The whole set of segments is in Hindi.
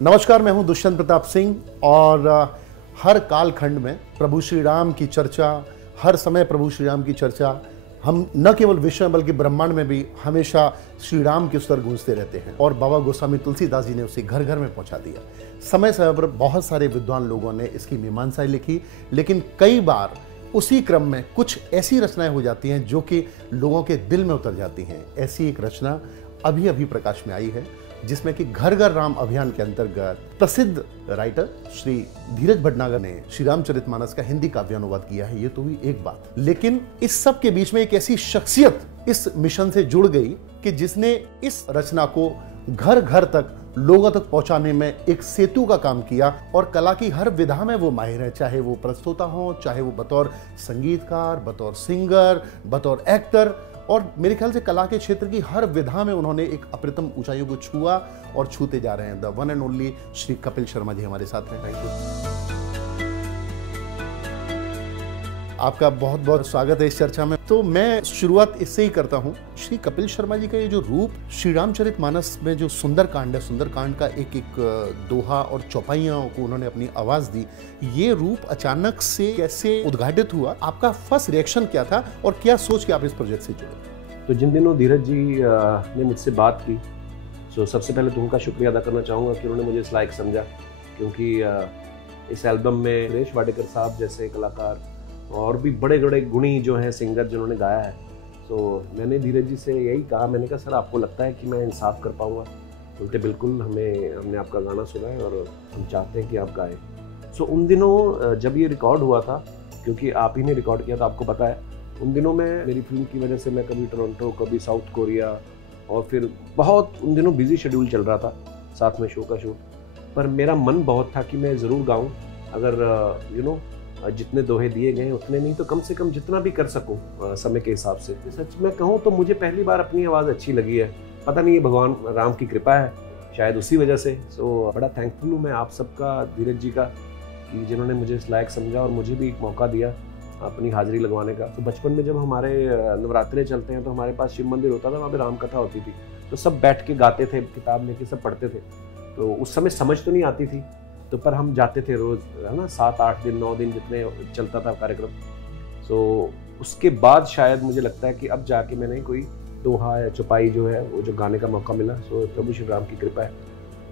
नमस्कार, मैं हूं दुष्यंत प्रताप सिंह और हर कालखंड में प्रभु श्री राम की चर्चा, हर समय प्रभु श्री राम की चर्चा हम न केवल विश्व में बल्कि ब्रह्मांड में भी हमेशा श्री राम के स्वर गूंजते रहते हैं और बाबा गोस्वामी तुलसीदास जी ने उसे घर घर में पहुंचा दिया। समय समय पर बहुत सारे विद्वान लोगों ने इसकी मीमांसाएं लिखी, लेकिन कई बार उसी क्रम में कुछ ऐसी रचनाएं हो जाती हैं जो कि लोगों के दिल में उतर जाती हैं। ऐसी एक रचना अभी अभी प्रकाश में आई है, जिसमें कि घर घर राम अभियान के अंतर्गत प्रसिद्ध राइटर श्री धीरज भटनागर ने श्री रामचरितमानस का हिंदी काव्य अनुवाद किया है। ये तो हुई एक बात, लेकिन इस सब के बीच में एक ऐसी शख्सियत इस मिशन से जुड़ गई कि जिसने इस रचना को घर घर तक लोगों तक पहुंचाने में एक सेतु का काम किया और कला की हर विधा में वो माहिर है, चाहे वो प्रस्तोता हो, चाहे वो बतौर संगीतकार, बतौर सिंगर, बतौर एक्टर, और मेरे ख्याल से कला के क्षेत्र की हर विधा में उन्होंने एक अप्रतिम ऊंचाइयों को छुआ और छूते जा रहे हैं। The one and only Shri Kapil Sharma ji हमारे साथ हैं। थैंक यू, आपका बहुत बहुत स्वागत है इस चर्चा में। तो मैं शुरुआत इससे ही करता हूं, श्री कपिल शर्मा जी का ये जो रूप श्री रामचरितमानस में जो सुंदरकांड है, सुंदरकांड का एक एक दोहा और चौपाइयों को उन्होंने अपनी आवाज दी, ये रूप अचानक से कैसे उद्घाटित हुआ? आपका फर्स्ट रिएक्शन क्या था और क्या सोच के आप इस प्रोजेक्ट से जुड़े? तो जिन दिनों धीरज जी ने मुझसे बात की, तो सबसे पहले तो उनका शुक्रिया अदा करना चाहूँगा कि उन्होंने मुझे इस लायक समझा, क्योंकि इस एल्बम में सुरेश वाडेकर साहब जैसे कलाकार और भी बड़े बड़े गुणी जो हैं सिंगर जिन्होंने गाया है। तो मैंने धीरज जी से यही कहा, मैंने कहा सर आपको लगता है कि मैं इंसाफ कर पाऊँगा? बोलते बिल्कुल, हमने आपका गाना सुना है और हम चाहते हैं कि आप गाएं। सो उन दिनों जब ये रिकॉर्ड हुआ था, क्योंकि आप ही ने रिकॉर्ड किया था, आपको पता है, उन दिनों में मेरी फिल्म की वजह से मैं कभी टोरंटो, कभी साउथ कोरिया, और फिर बहुत उन दिनों बिजी शेड्यूल चल रहा था, साथ में शो का शूट। पर मेरा मन बहुत था कि मैं ज़रूर गाऊँ, अगर जितने दोहे दिए गए उतने नहीं तो कम से कम जितना भी कर सकूं समय के हिसाब से। सच में कहूं तो मुझे पहली बार अपनी आवाज़ अच्छी लगी है। पता नहीं, ये भगवान राम की कृपा है, शायद उसी वजह से। सो बड़ा थैंकफुल हूँ मैं आप सबका, धीरज जी का, कि जिन्होंने मुझे इस लायक समझा और मुझे भी एक मौका दिया अपनी हाजिरी लगवाने का। तो बचपन में जब हमारे नवरात्रे चलते हैं तो हमारे पास शिव मंदिर होता था, वहाँ पर राम कथा होती थी, तो सब बैठ के गाते थे, किताब लेके सब पढ़ते थे। तो उस समय समझ तो नहीं आती थी, तो पर हम जाते थे रोज, है ना, 7-8 दिन 9 दिन जितने चलता था कार्यक्रम। सो उसके बाद शायद मुझे लगता है कि अब जाके मैंने कोई दोहा या चौपाई जो है वो जो गाने का मौका मिला। सो प्रभु श्री राम की कृपा है,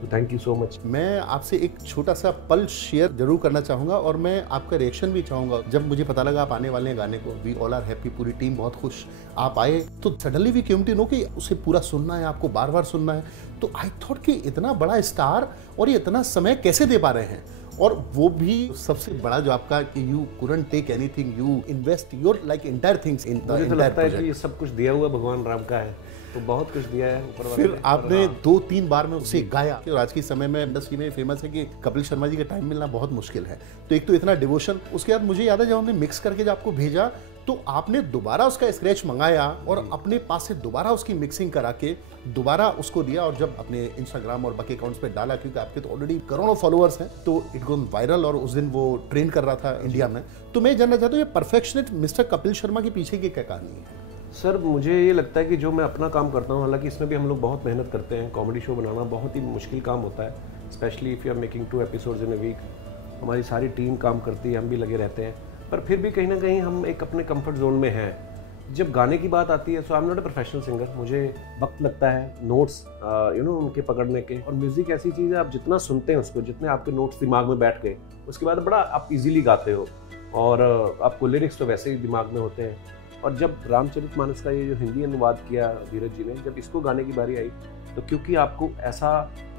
तो थैंक यू सो मच। मैं आपसे एक छोटा सा पल शेयर जरूर करना चाहूँगा और मैं आपका रिएक्शन भी चाहूँगा। जब मुझे पता लगा आप आने वाले हैं गाने को, वी ऑल आर हैप्पी, पूरी टीम बहुत खुश, आप आए, तो suddenly we came to know कि उसे पूरा सुनना है, आपको बार बार सुनना है। तो आई थॉट कि इतना बड़ा स्टार और ये इतना समय कैसे दे पा रहे हैं, और वो भी सबसे बड़ा जो आपका कि you couldn't take anything, you invest your like entire things in the मुझे तो लगता है कि ये सब कुछ दिया हुआ भगवान राम का है, तो बहुत कुछ दिया है ऊपर वाले। फिर आपने 2-3 बार में उसे गाया, और आज के समय में इंडस्ट्री में फेमस है कि कपिल शर्मा जी का टाइम मिलना बहुत मुश्किल है। तो एक तो इतना डिवोशन, उसके बाद मुझे याद है जब हमने मिक्स करके जब आपको भेजा तो आपने दोबारा उसका स्क्रैच मंगाया और अपने पास से दोबारा उसकी मिक्सिंग करा के दोबारा उसको दिया, और जब अपने इंस्टाग्राम और बाकी अकाउंट्स पे डाला, क्योंकि आपके तो ऑलरेडी करोड़ों फॉलोअर्स हैं, तो इट गोन वायरल। और उस दिन वो ट्रेन कर रहा था इंडिया में। तो मैं जानना चाहता हूँ, ये परफेक्शनिस्ट मिस्टर कपिल शर्मा के पीछे की क्या कहानी है? सर मुझे ये लगता है कि जो मैं अपना काम करता हूँ, हालांकि इसमें भी हम लोग बहुत मेहनत करते हैं, कॉमेडी शो बनाना बहुत ही मुश्किल काम होता है, specially if you are making 2 episodes in a week. हमारी सारी टीम काम करती है, हम भी लगे रहते हैं, पर फिर भी कहीं ना कहीं हम एक अपने कंफर्ट जोन में हैं। जब गाने की बात आती है, so I am not a professional singer, मुझे वक्त लगता है नोट्स उनके पकड़ने के, और म्यूज़िक ऐसी चीज़ है, आप जितना सुनते हैं उसको, जितने आपके नोट्स दिमाग में बैठ गए, उसके बाद बड़ा आप इजीली गाते हो, और आपको लिरिक्स तो वैसे ही दिमाग में होते हैं। और जब रामचरितमानस का ये जो हिंदी अनुवाद किया धीरज जी ने, जब इसको गाने की बारी आई, तो क्योंकि आपको ऐसा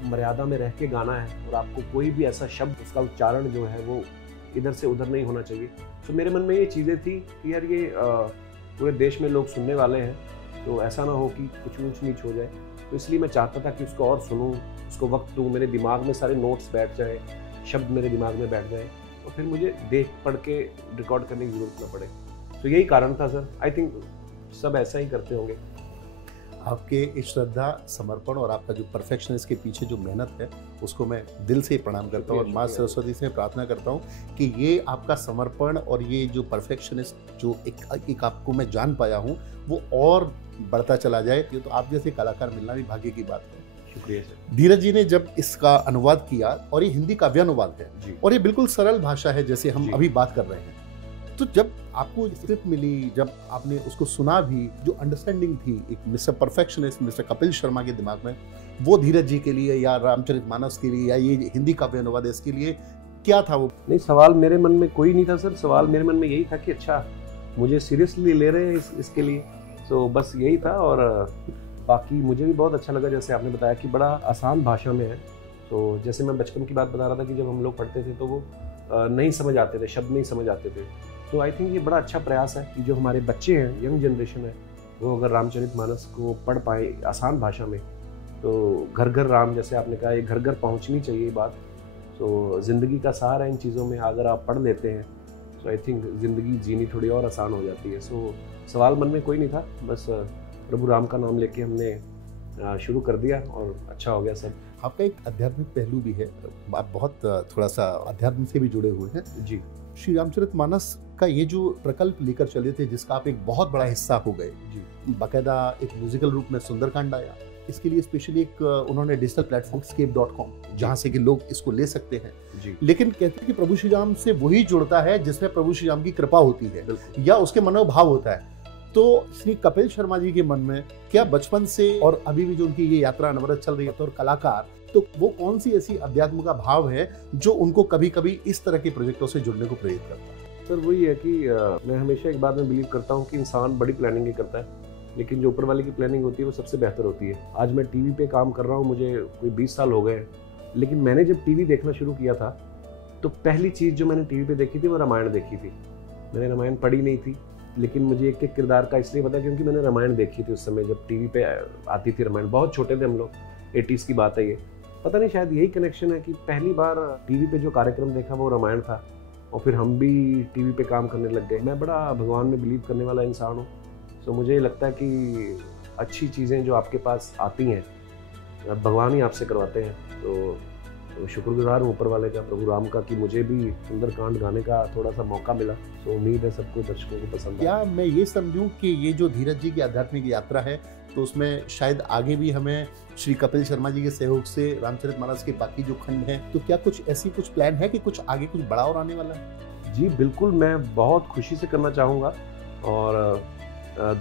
मर्यादा में रह के गाना है और आपको कोई भी ऐसा शब्द, उसका उच्चारण जो है वो इधर से उधर नहीं होना चाहिए। तो मेरे मन में ये चीज़ें थी कि यार ये पूरे देश में लोग सुनने वाले हैं, तो ऐसा ना हो कि कुछ ऊंच नीच हो जाए। तो इसलिए मैं चाहता था कि उसको और सुनूं, उसको वक्त दूं, मेरे दिमाग में सारे नोट्स बैठ जाए, शब्द मेरे दिमाग में बैठ जाए, और फिर मुझे देख पढ़ के रिकॉर्ड करने की जरूरत ना पड़े। तो यही कारण था सर। आई थिंक सब ऐसा ही करते होंगे। आपके इस श्रद्धा, समर्पण और आपका जो परफेक्शन, इसके पीछे जो मेहनत है, उसको मैं दिल से प्रणाम करता हूँ और माँ सरस्वती से प्रार्थना करता हूँ कि ये आपका समर्पण और ये जो परफेक्शनिस्ट जो एक आपको मैं जान पाया हूँ, वो और बढ़ता चला जाए। ये तो आप जैसे कलाकार मिलना भी भाग्य की बात है। शुक्रिया सर। धीरज जी ने जब इसका अनुवाद किया, और ये हिंदी काव्यानुवाद है जी और ये बिल्कुल सरल भाषा है जैसे हम जी। अभी बात कर रहे हैं, तो जब आपको स्क्रिप्ट मिली, जब आपने उसको सुना भी, जो अंडरस्टैंडिंग थी एक mister perfectionist mister Kapil Sharma के दिमाग में, वो धीरज जी के लिए या रामचरितमानस के लिए या ये हिंदी काव्यानुवाद है इसके लिए क्या था वो? नहीं, सवाल मेरे मन में कोई नहीं था सर। सवाल मेरे मन में यही था कि अच्छा मुझे सीरियसली ले रहे हैं इसके लिए, तो बस यही था। और बाकी मुझे भी बहुत अच्छा लगा जैसे आपने बताया कि बड़ा आसान भाषा में है। तो जैसे मैं बचपन की बात बता रहा था कि जब हम लोग पढ़ते थे तो वो नहीं समझ आते थे, शब्द नहीं समझ आते थे। तो आई थिंक ये बड़ा अच्छा प्रयास है कि जो हमारे बच्चे हैं, यंग जनरेशन है, वो अगर रामचरितमानस को पढ़ पाए आसान भाषा में, तो घर घर राम जैसे आपने कहा, ये घर घर पहुंचनी चाहिए ये बात। तो ज़िंदगी का सार है इन चीज़ों में, अगर आप पढ़ लेते हैं तो आई थिंक ज़िंदगी जीनी थोड़ी और आसान हो जाती है। सो सवाल मन में कोई नहीं था, बस प्रभु राम का नाम लेके हमने शुरू कर दिया और अच्छा हो गया सब। आपका एक आध्यात्मिक पहलू भी है, आप बहुत थोड़ा सा अध्यात्म से भी जुड़े हुए हैं जी। श्री रामचरितमानस का ये जो प्रकल्प लेकर चले थे, जिसका आप एक बहुत बड़ा हिस्सा हो गए, जी बाकायदा एक म्यूजिकल रूप में सुंदरकांड आया, इसके लिए स्पेशली एक उन्होंने डिजिटल प्लेटफॉर्म escape.com जहां से कि लोग इसको ले सकते हैं। जी लेकिन कहते हैं कि प्रभु श्री राम से वही जुड़ता है जिसमें प्रभु श्री राम की कृपा होती है बिल्कुल। या उसके मनोभाव होता है। तो श्री कपिल शर्मा जी के मन में क्या बचपन से और अभी भी जो उनकी ये यात्रा अनवरत चल रही है और कलाकार, तो वो कौन सी ऐसी अध्यात्म का भाव है जो उनको कभी कभी इस तरह के प्रोजेक्टों से जुड़ने को प्रेरित करता है? सर वही है कि मैं हमेशा एक बात में बिलीव करता हूँ कि इंसान बड़ी प्लानिंग ही करता है, लेकिन जो ऊपर वाले की प्लानिंग होती है वो सबसे बेहतर होती है। आज मैं टीवी पे काम कर रहा हूँ, मुझे कोई 20 साल हो गए हैं, लेकिन मैंने जब टीवी देखना शुरू किया था तो पहली चीज़ जो मैंने टीवी पे देखी थी वो रामायण देखी थी। मैंने रामायण पढ़ी नहीं थी, लेकिन मुझे एक एक किरदार का इसलिए पता क्योंकि मैंने रामायण देखी थी उस समय जब टीवी पे आती थी रामायण। बहुत छोटे थे हम लोग, 80s की बात है ये। पता नहीं शायद यही कनेक्शन है कि पहली बार टीवी पे जो कार्यक्रम देखा वो रामायण था और फिर हम भी टीवी पे काम करने लग गए। मैं बड़ा भगवान में बिलीव करने वाला इंसान हूँ, तो मुझे लगता है कि अच्छी चीज़ें जो आपके पास आती हैं भगवान ही आपसे करवाते हैं। तो शुक्रगुजार हूँ ऊपर वाले का, प्रभु राम का, कि मुझे भी सुंदरकांड गाने का थोड़ा सा मौका मिला। तो उम्मीद है सबको, दर्शकों को पसंद आया। क्या मैं ये समझूं कि ये जो धीरज जी की आध्यात्मिक यात्रा है, तो उसमें शायद आगे भी हमें श्री कपिल शर्मा जी के सहयोग से रामचरितमानस के बाकी जो खंड हैं, तो क्या कुछ ऐसी कुछ प्लान है कि कुछ आगे कुछ बड़ा और आने वाला है? जी बिल्कुल, मैं बहुत खुशी से करना चाहूँगा। और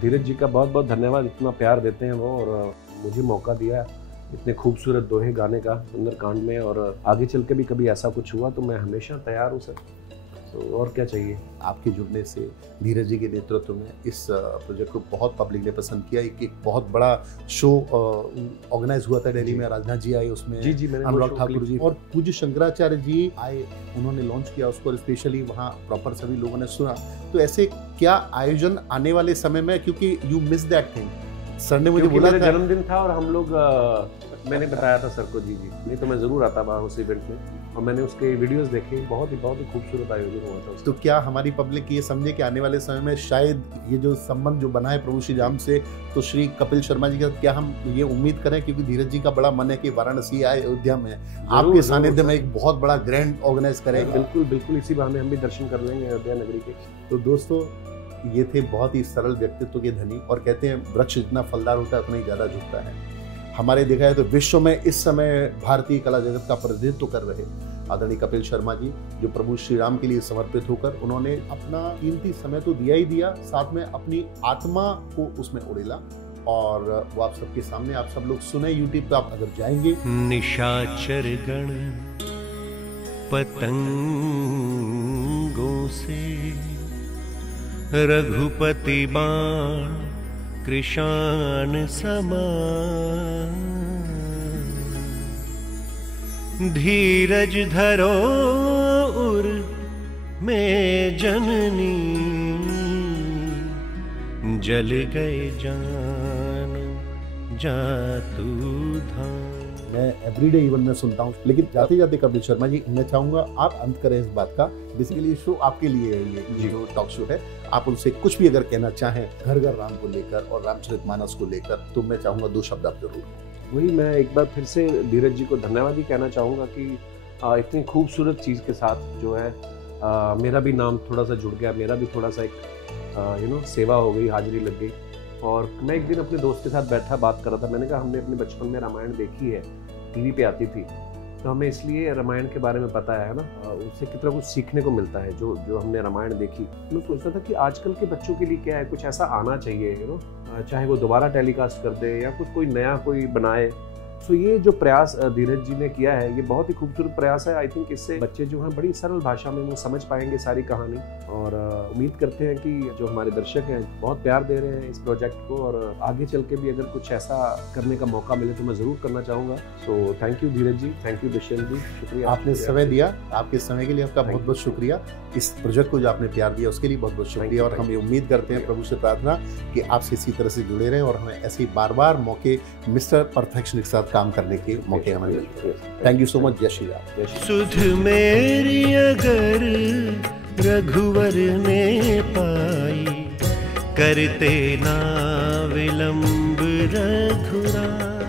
धीरज जी का बहुत बहुत धन्यवाद, इतना प्यार देते हैं वो और मुझे मौका दिया इतने खूबसूरत दोहे गाने का सुंदरकांड में। और आगे चल के भी कभी ऐसा कुछ हुआ तो मैं हमेशा तैयार हूँ सर। तो और क्या चाहिए। आपके जुड़ने से, धीरज जी के नेतृत्व में इस प्रोजेक्ट को बहुत पब्लिक ने पसंद किया। एक बहुत बड़ा शो ऑर्गेनाइज हुआ था दिल्ली में, राजनाथ जी आए उसमें, जी मैंने अनुराग ठाकुर जी और पूज्य शंकराचार्य जी आए, उन्होंने लॉन्च किया उसको और स्पेशली वहाँ प्रॉपर सभी लोगों ने सुना। तो ऐसे क्या आयोजन आने वाले समय में, क्योंकि you miss that thing, sir ने मुझे बोला था, जन्मदिन था और हम लोग मैंने बताया था सर को। जी नहीं तो मैं जरूर आता वहाँ उस इवेंट में, और मैंने उसके वीडियोस देखे, बहुत ही खूबसूरत आयोजन हुआ था उसका। तो क्या हमारी पब्लिक ये समझे कि आने वाले समय में शायद ये जो संबंध जो बना है प्रभु श्री राम से, तो श्री कपिल शर्मा जी का क्या हम ये उम्मीद करें, क्योंकि धीरज जी का बड़ा मन है कि वाराणसी आए, अयोध्या में आपके सानिध्य में एक बहुत बड़ा ग्रैंड ऑर्गेनाइज करेगा। बिल्कुल इसी बहाने हम भी दर्शन कर लेंगे अयोध्या नगरी के। तो दोस्तों, ये थे बहुत ही सरल व्यक्तित्व के धनी, और कहते हैं वृक्ष जितना फलदार होता है उतना ही ज्यादा झुकता है। हमारे देखा है तो विश्व में इस समय भारतीय कला जगत का प्रतिनिधित्व कर रहे आदरणीय कपिल शर्मा जी, जो प्रभु श्री राम के लिए समर्पित होकर उन्होंने अपना कीमती समय तो दिया ही दिया, साथ में अपनी आत्मा को उसमें उड़ेला, और वो आप सबके सामने आप सब लोग सुने। यूट्यूब पे आप अगर जाएंगे, निशाचर गण पतंगों से रघुपति बाण कृशान समान, धीरज धरो उर में जननी, जल गए जान जातु धाम। मैं एवरीडे इवन में सुनता हूँ, लेकिन जाते जाते कपिल शर्मा जी, मैं चाहूंगा आप अंत करें इस बात का। बेसिकली शो आपके लिए है, ये जो टॉक शो है, आप उनसे कुछ भी अगर कहना चाहें घर घर राम को लेकर और रामचरितमानस को लेकर, तो मैं चाहूंगा 2 शब्द आप जरूर। वही मैं एक बार फिर से धीरज जी को धन्यवाद ही कहना चाहूँगा कि इतनी खूबसूरत चीज़ के साथ जो है मेरा भी नाम थोड़ा सा जुड़ गया, मेरा भी थोड़ा सा एक सेवा हो गई, हाजिरी लग गई। और मैं एक दिन अपने दोस्त के साथ बैठा बात कर रहा था। मैंने कहा हमने अपने बचपन में रामायण देखी है, टीवी पे आती थी, तो हमें इसलिए रामायण के बारे में पता है ना, उससे कितना कुछ सीखने को मिलता है जो हमने रामायण देखी। मैं सोचता था कि आजकल के बच्चों के लिए क्या है, कुछ ऐसा आना चाहिए चाहे वो दोबारा टेलीकास्ट कर दे या कुछ कोई नया कोई बनाए। सो ये जो प्रयास धीरज जी ने किया है, ये बहुत ही खूबसूरत प्रयास है। आई थिंक इससे बच्चे जो हैं बड़ी सरल भाषा में वो समझ पाएंगे सारी कहानी, और उम्मीद करते हैं कि जो हमारे दर्शक हैं बहुत प्यार दे रहे हैं इस प्रोजेक्ट को, और आगे चल के भी अगर कुछ ऐसा करने का मौका मिले तो मैं ज़रूर करना चाहूँगा। So thank you Dheeraj ji, thank you Dushyant ji, शुक्रिया आपने समय दिया। आपके समय के लिए आपका बहुत बहुत शुक्रिया। इस प्रोजेक्ट को जो आपने प्यार दिया उसके लिए बहुत बहुत शुक्रिया। और हम ये उम्मीद करते हैं, प्रभु से प्रार्थना कि आपसे इसी तरह से जुड़े रहें और हमें ऐसे ही बार बार मौके मिस्टर परफेक्शन के साथ काम करने के मौके हमें मिलते हैं। Thank you so much. जय श्री राम। सुध मेरी अगर रघुवर ने पाई, करते ना विलंब रघुराई।